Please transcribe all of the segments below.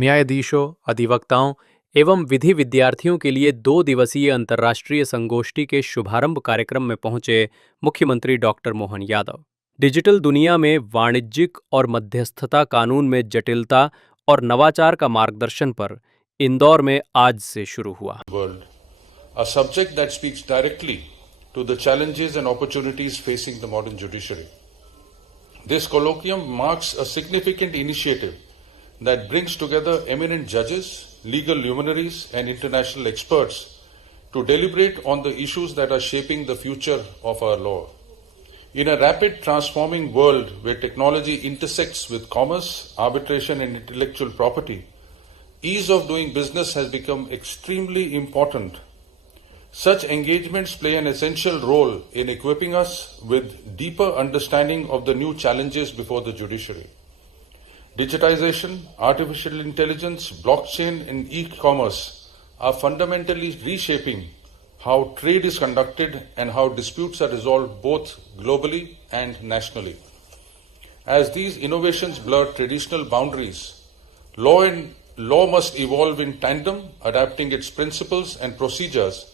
न्यायाधीशों, अधिवक्ताओं एवं विधि विद्यार्थियों के लिए 2 दिवसीय अंतर्राष्ट्रीय संगोष्ठी के शुभारंभ कार्यक्रम में पहुंचे मुख्यमंत्री डॉक्टर मोहन यादव। डिजिटल दुनिया में वाणिज्यिक और मध्यस्थता कानून में जटिलता और नवाचार का मार्गदर्शन पर इंदौर में आज से शुरू हुआ। World, a subject that speaks directly to the challenges and opportunities facing the modern judiciary. This colloquium marks a significant initiative that brings together eminent judges, legal luminaries, and international experts to deliberate on the issues that are shaping the future of our law. In a rapid transforming world where technology intersects with commerce, arbitration, and intellectual property, ease of doing business has become extremely important. Such engagements play an essential role in equipping us with deeper understanding of the new challenges before the judiciary. Digitization, artificial intelligence, blockchain, and e-commerce are fundamentally reshaping how trade is conducted and how disputes are resolved both globally and nationally. As these innovations blur traditional boundaries, law must evolve in tandem, adapting its principles and procedures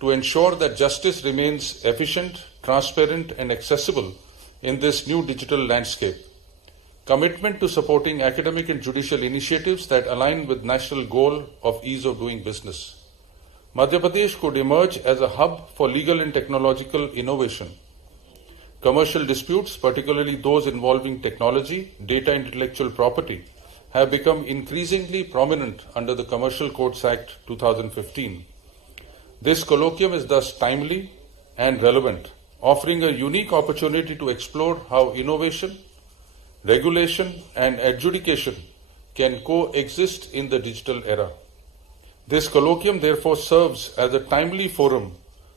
to ensure that justice remains efficient, transparent, and accessible in this new digital landscape. Commitment to supporting academic and judicial initiatives that align with national goal of ease of doing business. Madhya Pradesh could emerge as a hub for legal and technological innovation. Commercial disputes, particularly those involving technology, data, and intellectual property, have become increasingly prominent under the Commercial Courts Act 2015. This colloquium is thus timely and relevant, offering a unique opportunity to explore how innovation, regulation, and adjudication can coexist in the digital era. This colloquium therefore serves as a timely forum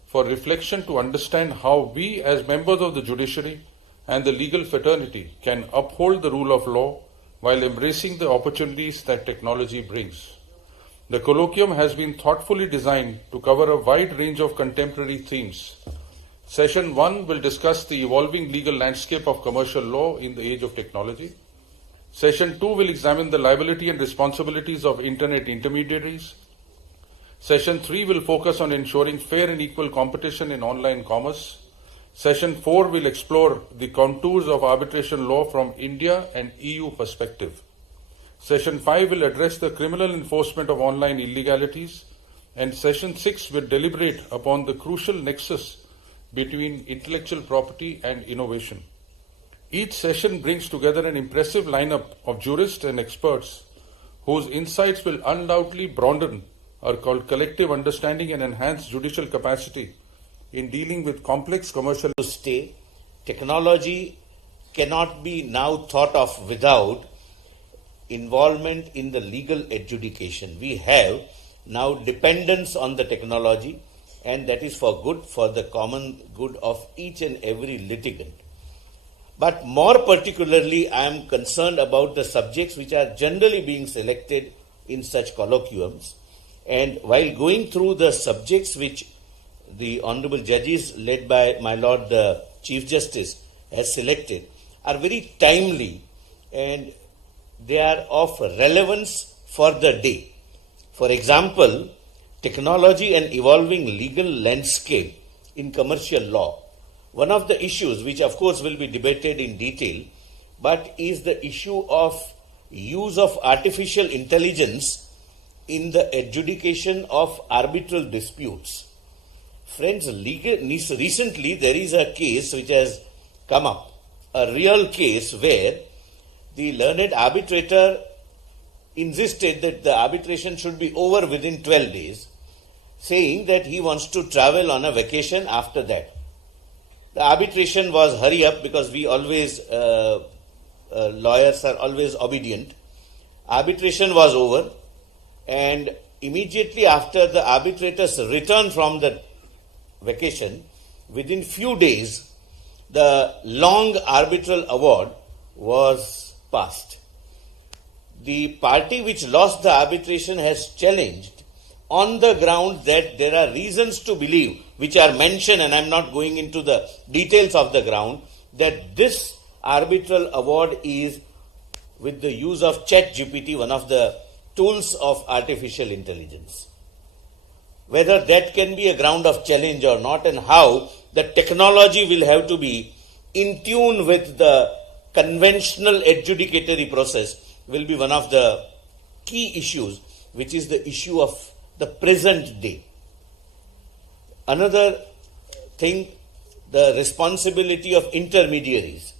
for reflection to understand how we as members of the judiciary and the legal fraternity can uphold the rule of law while embracing the opportunities that technology brings. The colloquium has been thoughtfully designed to cover a wide range of contemporary themes. Session 1 will discuss the evolving legal landscape of commercial law in the age of technology. Session 2 will examine the liability and responsibilities of internet intermediaries. Session 3 will focus on ensuring fair and equal competition in online commerce. Session 4 will explore the contours of arbitration law from India and EU perspective. Session 5 will address the criminal enforcement of online illegalities, and Session 6 will deliberate upon the crucial nexus between intellectual property and innovation. Each session brings together an impressive lineup of jurists and experts whose insights will undoubtedly broaden our collective understanding and enhance judicial capacity in dealing with complex commercial. To stay, technology cannot be now thought of without involvement in the legal adjudication. We have now dependence on the technology, and that is for good, for the common good of each and every litigant. But more particularly, I am concerned about the subjects which are generally being selected in such colloquiums. And while going through the subjects which the Honorable Judges led by my Lord the Chief Justice has selected are very timely and they are of relevance for the day. For example, technology and evolving legal landscape in commercial law. One of the issues which of course will be debated in detail, but is the issue of use of artificial intelligence in the adjudication of arbitral disputes. Friends, recently there is a case which has come up, a real case where the learned arbitrator insisted that the arbitration should be over within 12 days, saying that he wants to travel on a vacation after that. The arbitration was hurry up because we always, lawyers are always obedient. Arbitration was over, and immediately after the arbitrator's return from the vacation, within few days, the long arbitral award was passed. The party which lost the arbitration has challenged on the ground that there are reasons to believe, which are mentioned, and I am not going into the details of the ground, that this arbitral award is with the use of ChatGPT, one of the tools of artificial intelligence. Whether that can be a ground of challenge or not, and how the technology will have to be in tune with the conventional adjudicatory process will be one of the key issues, which is the issue of the present day. Another thing, the responsibility of intermediaries.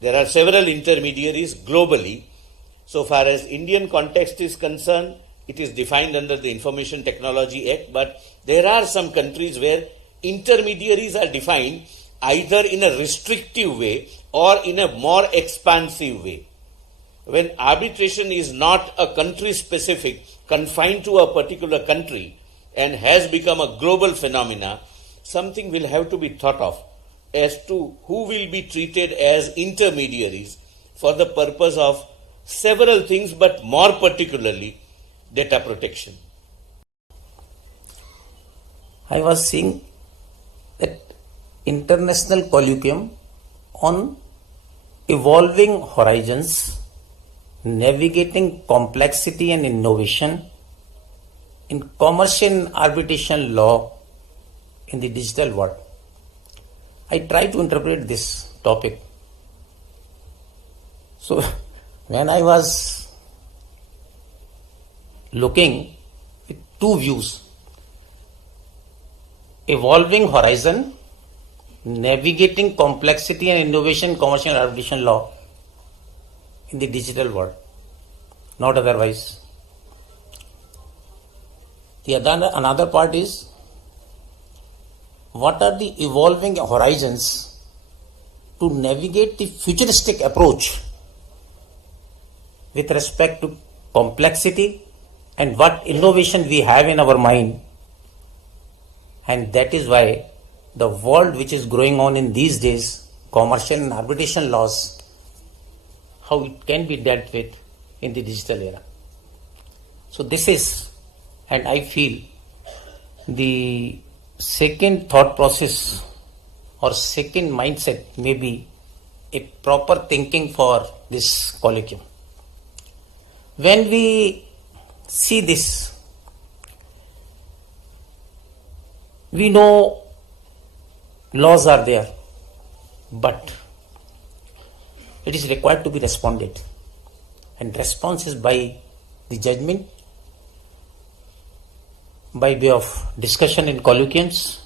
There are several intermediaries globally. So far as Indian context is concerned, it is defined under the Information Technology Act, but there are some countries where intermediaries are defined either in a restrictive way or in a more expansive way. When arbitration is not a country specific, confined to a particular country, and has become a global phenomena, something will have to be thought of as to who will be treated as intermediaries for the purpose of several things, but more particularly data protection. I was seeing that international colloquium on evolving horizons, navigating complexity and innovation in commercial arbitration law in the digital world. I try to interpret this topic. So when I was looking at two views, evolving horizon, navigating complexity and innovation commercial arbitration law in the digital world, not otherwise. Another part is, what are the evolving horizons to navigate the futuristic approach with respect to complexity and what innovation we have in our mind. And that is why the world which is growing on in these days, commercial and arbitration laws, how it can be dealt with in the digital era. So this is, and I feel the second thought process or second mindset may be a proper thinking for this colloquium. When we see this, we know laws are there, but it is required to be responded, and response is by the judgment, by way of discussion in colloquiums,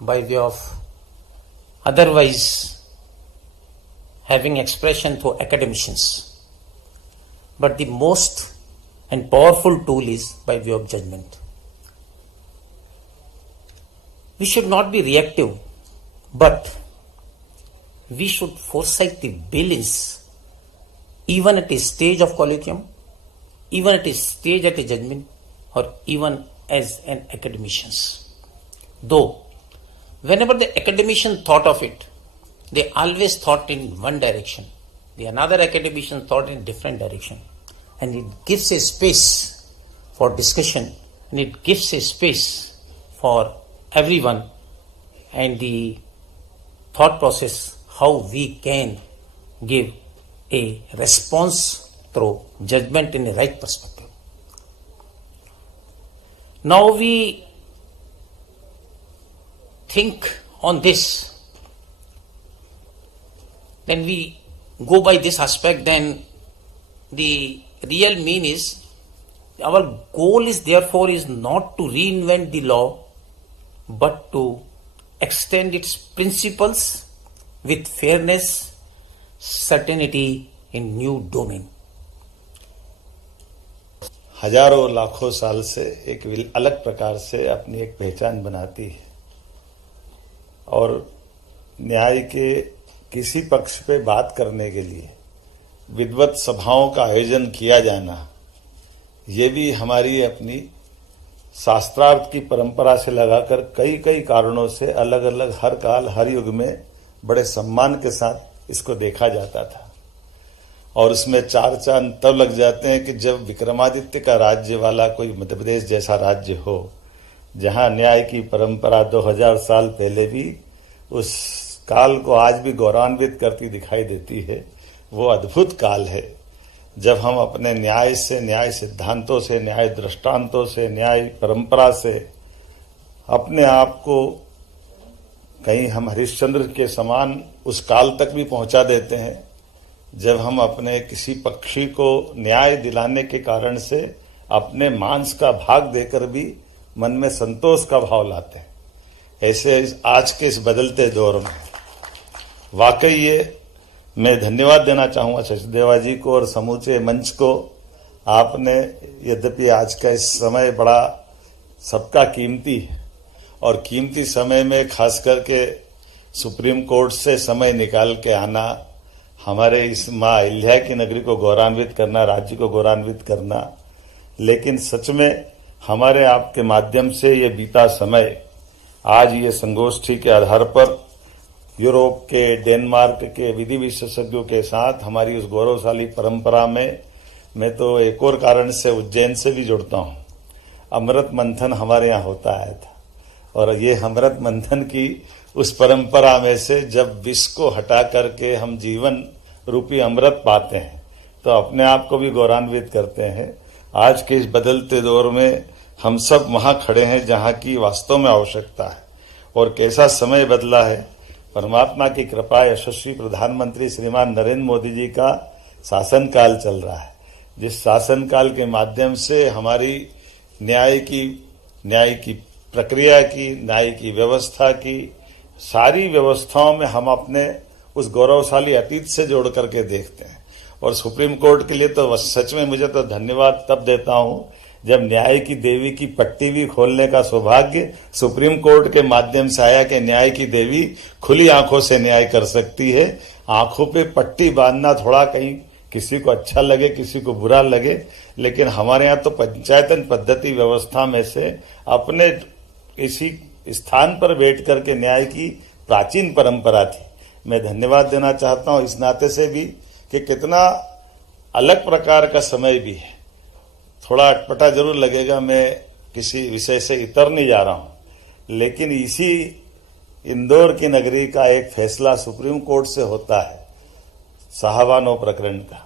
by way of otherwise having expression through academicians. But the most and powerful tool is by way of judgment. We should not be reactive, but we should foresight the balance, even at a stage of colloquium, even at a stage at a judgment, or even as an academicians. Though, whenever the academician thought of it, they always thought in one direction. The another academician thought in different direction. And it gives a space for discussion, and it gives a space for everyone and the thought process how we can give a response through judgment in a right perspective. Now we think on this, then we go by this aspect, then the real mean is, our goal is therefore is not to reinvent the law, but to extend its principles with fairness, certainty in new domain. हजारों लाखों साल से एक अलग प्रकार से अपनी एक पहचान बनाती है, और न्याय के किसी पक्ष पे बात करने के लिए विद्वत सभाओं का आयोजन किया जाना, ये भी हमारी अपनी शास्त्रार्थ की परंपरा से लगाकर कई कई कारणों से अलग अलग हर काल हर युग में बड़े सम्मान के साथ इसको देखा जाता था। और उसमें चार चांद तब लग जाते हैं कि जब विक्रमादित्य का राज्य वाला कोई मध्य प्रदेश जैसा राज्य हो, जहां न्याय की परंपरा 2000 साल पहले भी उस काल को आज भी गौरवान्वित करती दिखाई देती है। वो अद्भुत काल है जब हम अपने न्याय से, न्याय सिद्धांतों से, न्याय दृष्टांतों से, न्याय परंपरा से अपने आप को कहीं हम हरिश्चंद्र के समान उस काल तक भी पहुंचा देते हैं जब हम अपने किसी पक्षी को न्याय दिलाने के कारण से अपने मांस का भाग देकर भी मन में संतोष का भाव लाते हैं। ऐसे आज के इस बदलते दौर में वाकई ये मैं धन्यवाद देना चाहूँगा सचदेवा जी को और समूचे मंच को। आपने, यद्यपि आज का इस समय बड़ा सबका कीमती है और कीमती समय में खास करके सुप्रीम कोर्ट से समय निकाल के आना, हमारे इस माँ अहिल्या की नगरी को गौरवान्वित करना, राज्य को गौरवान्वित करना, लेकिन सच में हमारे आपके माध्यम से ये बीता समय आज ये संगोष्ठी के आधार पर यूरोप के, डेनमार्क के विधि विशेषज्ञों के साथ हमारी उस गौरवशाली परंपरा में मैं तो एक और कारण से उज्जैन से भी जुड़ता हूँ। अमृत मंथन हमारे यहाँ होता आया था और ये अमृत मंथन की उस परंपरा में से जब विष को हटा करके हम जीवन रूपी अमृत पाते हैं तो अपने आप को भी गौरवान्वित करते हैं। आज के इस बदलते दौर में हम सब वहाँ खड़े हैं जहाँ की वास्तव में आवश्यकता है और कैसा समय बदला है। परमात्मा की कृपा, यशस्वी प्रधानमंत्री श्रीमान नरेंद्र मोदी जी का शासनकाल चल रहा है, जिस शासनकाल के माध्यम से हमारी न्याय की प्रक्रिया की, न्याय की व्यवस्था की सारी व्यवस्थाओं में हम अपने उस गौरवशाली अतीत से जोड़ करके देखते हैं। और सुप्रीम कोर्ट के लिए तो सच में मुझे तो धन्यवाद तब देता हूँ जब न्याय की देवी की पट्टी भी खोलने का सौभाग्य सुप्रीम कोर्ट के माध्यम से आया कि न्याय की देवी खुली आंखों से न्याय कर सकती है। आंखों पे पट्टी बांधना थोड़ा कहीं किसी को अच्छा लगे, किसी को बुरा लगे, लेकिन हमारे यहाँ तो पंचायतन पद्धति व्यवस्था में से अपने इसी स्थान पर बैठ करके न्याय की प्राचीन परंपरा थी। मैं धन्यवाद देना चाहता हूँ इस नाते से भी कि कितना अलग प्रकार का समय भी है। थोड़ा अटपटा जरूर लगेगा, मैं किसी विषय से इतर नहीं जा रहा हूँ, लेकिन इसी इंदौर की नगरी का एक फैसला सुप्रीम कोर्ट से होता है साहबानो प्रकरण का,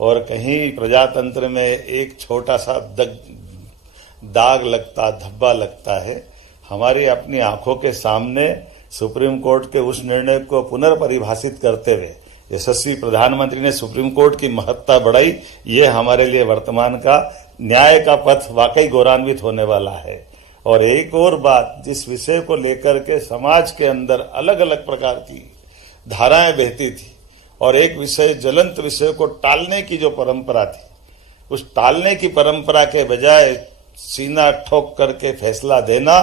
और कहीं प्रजातंत्र में एक छोटा सा दाग लगता, धब्बा लगता है। हमारी अपनी आंखों के सामने सुप्रीम कोर्ट के उस निर्णय को पुनर्परिभाषित करते हुए यशस्वी प्रधानमंत्री ने सुप्रीम कोर्ट की महत्ता बढ़ाई। ये हमारे लिए वर्तमान का न्याय का पथ वाकई गौरवान्वित होने वाला है। और एक और बात, जिस विषय को लेकर के समाज के अंदर अलग अलग प्रकार की धाराएं बहती थी और एक विषय, ज्वलंत विषय को टालने की जो परंपरा थी, उस टालने की परंपरा के बजाय सीना ठोक करके फैसला देना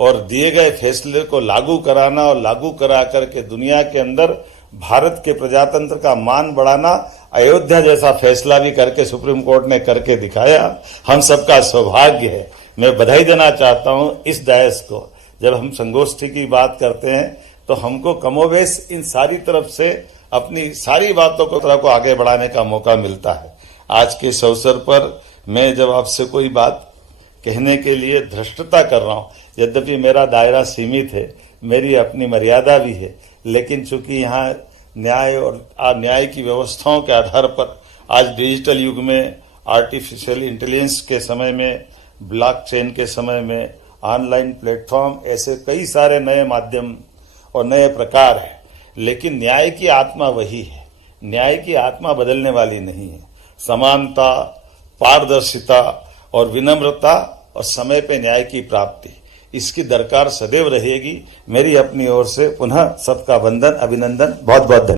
और दिए गए फैसले को लागू कराना और लागू करा करके दुनिया के अंदर भारत के प्रजातंत्र का मान बढ़ाना, अयोध्या जैसा फैसला भी करके सुप्रीम कोर्ट ने करके दिखाया। हम सबका सौभाग्य है। मैं बधाई देना चाहता हूं इस दायस को। जब हम संगोष्ठी की बात करते हैं तो हमको कमोवेश इन सारी तरफ से अपनी सारी बातों को आगे बढ़ाने का मौका मिलता है। आज के इस अवसर पर मैं जब आपसे कोई बात कहने के लिए धृष्टता कर रहा हूं, यद्यपि मेरा दायरा सीमित है, मेरी अपनी मर्यादा भी है, लेकिन चूंकि यहाँ न्याय और न्याय की व्यवस्थाओं के आधार पर आज डिजिटल युग में, आर्टिफिशियल इंटेलिजेंस के समय में, ब्लॉकचेन के समय में, ऑनलाइन प्लेटफॉर्म, ऐसे कई सारे नए माध्यम और नए प्रकार हैं, लेकिन न्याय की आत्मा वही है। न्याय की आत्मा बदलने वाली नहीं है। समानता, पारदर्शिता और विनम्रता और समय पे न्याय की प्राप्ति, इसकी दरकार सदैव रहेगी। मेरी अपनी ओर से पुनः सबका वंदन, अभिनंदन, बहुत बहुत धन्यवाद।